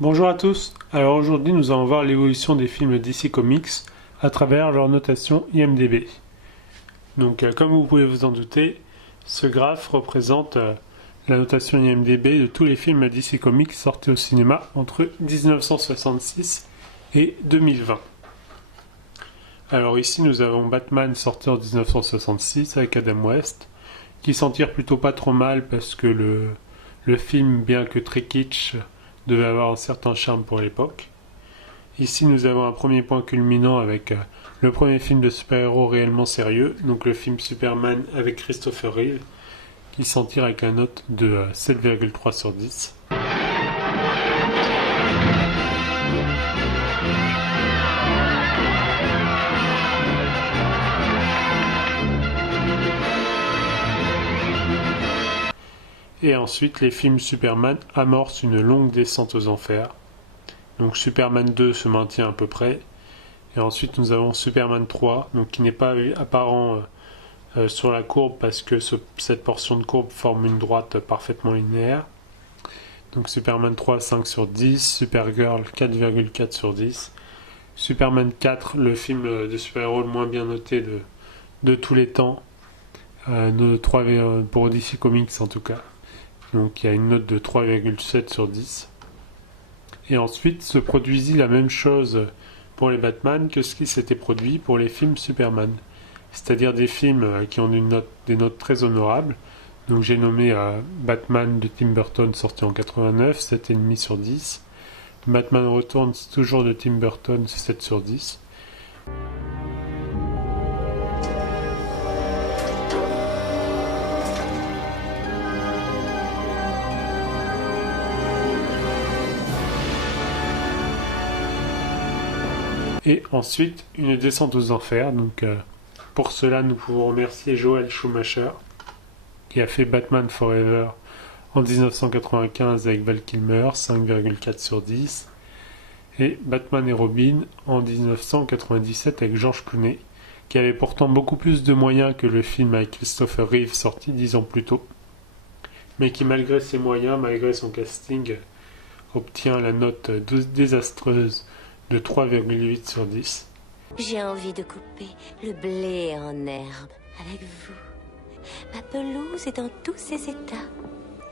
Bonjour à tous, alors aujourd'hui nous allons voir l'évolution des films DC Comics à travers leur notation IMDb. Donc comme vous pouvez vous en douter, ce graphe représente la notation IMDb de tous les films DC Comics sortis au cinéma entre 1966 et 2020. Alors ici nous avons Batman sorti en 1966 avec Adam West, qui s'en tire plutôt pas trop mal parce que le film, bien que très kitsch, devait avoir un certain charme pour l'époque. Ici, nous avons un premier point culminant avec le premier film de super-héros réellement sérieux, donc le film Superman avec Christopher Reeve, qui s'en tire avec la note de 7,3 sur 10. Et ensuite, les films Superman amorcent une longue descente aux enfers. Donc Superman 2 se maintient à peu près. Et ensuite, nous avons Superman 3, donc qui n'est pas apparent sur la courbe parce que cette portion de courbe forme une droite parfaitement linéaire. Donc Superman 3, 5 sur 10. Supergirl, 4,4 sur 10. Superman 4, le film de super-héros le moins bien noté de tous les temps. Pour DC Comics en tout cas. Donc il y a une note de 3,7 sur 10. Et ensuite se produisit la même chose pour les Batman que ce qui s'était produit pour les films Superman. C'est-à-dire des films qui ont des notes très honorables. Donc j'ai nommé Batman de Tim Burton sorti en 89, 7,5 sur 10. Batman Returns toujours de Tim Burton, 7 sur 10. Et ensuite, une descente aux enfers. Donc, pour cela, nous pouvons remercier Joel Schumacher, qui a fait Batman Forever en 1995 avec Val Kilmer, 5,4 sur 10. Et Batman et Robin en 1997 avec George Clooney, qui avait pourtant beaucoup plus de moyens que le film avec Christopher Reeve sorti 10 ans plus tôt, mais qui malgré ses moyens, malgré son casting, obtient la note désastreuse de 3,8 sur 10. J'ai envie de couper le blé en herbe avec vous. Ma pelouse est dans tous ses états.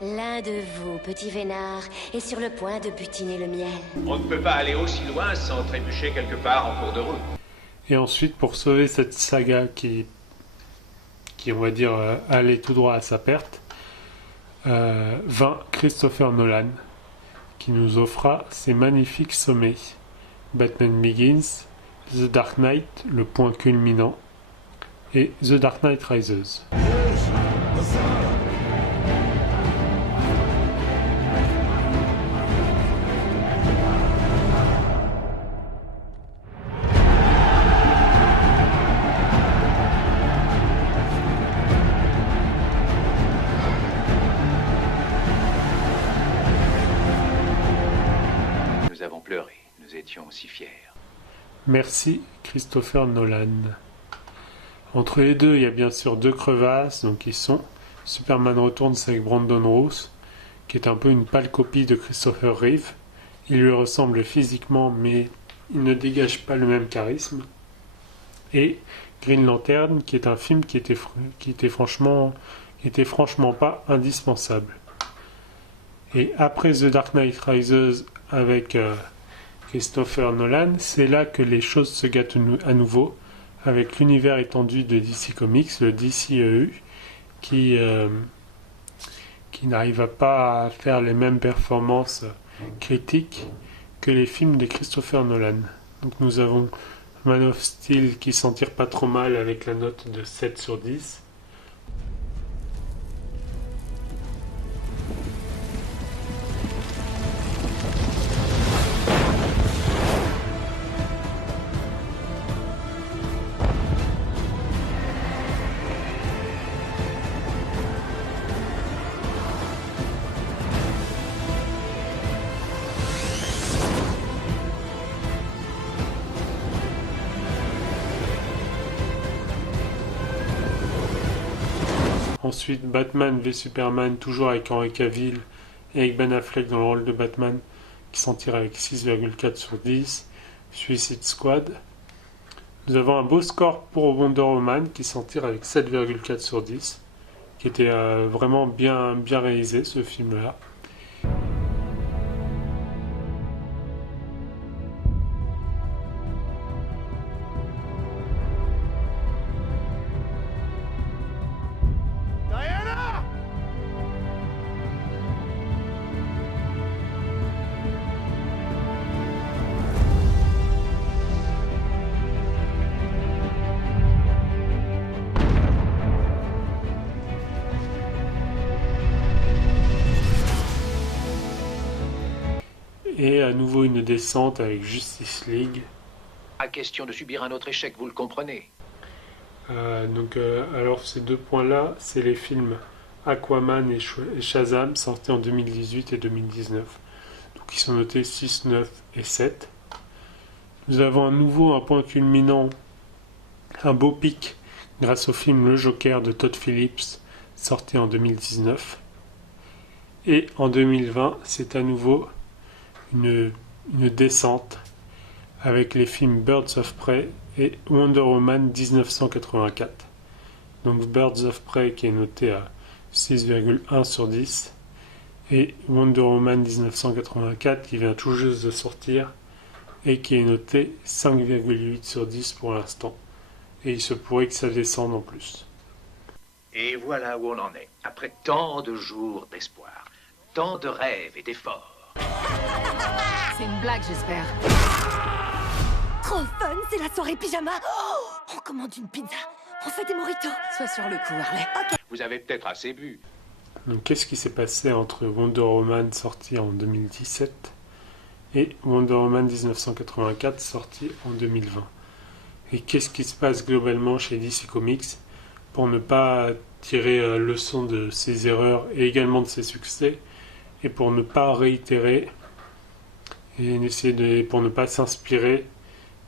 L'un de vous, petit vénard, est sur le point de butiner le miel. On ne peut pas aller aussi loin sans trébucher quelque part en cours de route. Et ensuite, pour sauver cette saga qui on va dire, allait tout droit à sa perte, vint Christopher Nolan, qui nous offra ces magnifiques sommets. Batman Begins, The Dark Knight, le point culminant, et The Dark Knight Rises. Nous avons pleuré, nous étions si fiers. Merci Christopher Nolan. Entre les deux, il y a bien sûr deux crevasses, donc qui sont Superman Returns avec Brandon Routh, qui est un peu une pâle copie de Christopher Reeve. Il lui ressemble physiquement, mais il ne dégage pas le même charisme. Et Green Lantern, qui est un film qui était franchement pas indispensable. Et après The Dark Knight Rises avec Christopher Nolan, c'est là que les choses se gâtent à nouveau, avec l'univers étendu de DC Comics, le DCEU, qui n'arrive pas à faire les mêmes performances critiques que les films de Christopher Nolan. Donc nous avons Man of Steel qui s'en tire pas trop mal avec la note de 7 sur 10. Ensuite, Batman v Superman, toujours avec Henry Cavill et avec Ben Affleck dans le rôle de Batman, qui s'en tire avec 6,4 sur 10. Suicide Squad. Nous avons un beau score pour Wonder Woman qui s'en tire avec 7,4 sur 10. Qui était vraiment bien réalisé ce film-là. Et à nouveau une descente avec Justice League. Pas question de subir un autre échec, vous le comprenez. Alors ces deux points-là, c'est les films Aquaman et Shazam sortis en 2018 et 2019. Donc ils sont notés 6, 9 et 7. Nous avons à nouveau un point culminant, un beau pic, grâce au film Le Joker de Todd Phillips, sorti en 2019. Et en 2020, c'est à nouveau une descente avec les films Birds of Prey et Wonder Woman 1984. Donc Birds of Prey qui est noté à 6,1 sur 10 et Wonder Woman 1984 qui vient tout juste de sortir et qui est noté 5,8 sur 10 pour l'instant. Et il se pourrait que ça descende en plus. Et voilà où on en est, après tant de jours d'espoir, tant de rêves et d'efforts. C'est une blague, j'espère. Trop fun, c'est la soirée pyjama. Oh, on commande une pizza, on fait des mojitos. Sois sur le coup, Harley. Vous avez peut-être assez bu. Donc qu'est-ce qui s'est passé entre Wonder Woman sorti en 2017 et Wonder Woman 1984 sorti en 2020? Et qu'est-ce qui se passe globalement chez DC Comics pour ne pas tirer leçon de ses erreurs et également de ses succès, et pour ne pas réitérer et pour ne pas s'inspirer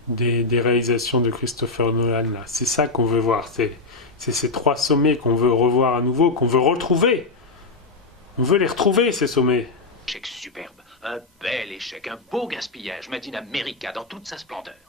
des réalisations de Christopher Nolan là. C'est ça qu'on veut voir, c'est ces trois sommets qu'on veut revoir à nouveau, qu'on veut retrouver. On veut les retrouver, ces sommets. Échec superbe, un bel échec, un beau gaspillage, Made in America dans toute sa splendeur.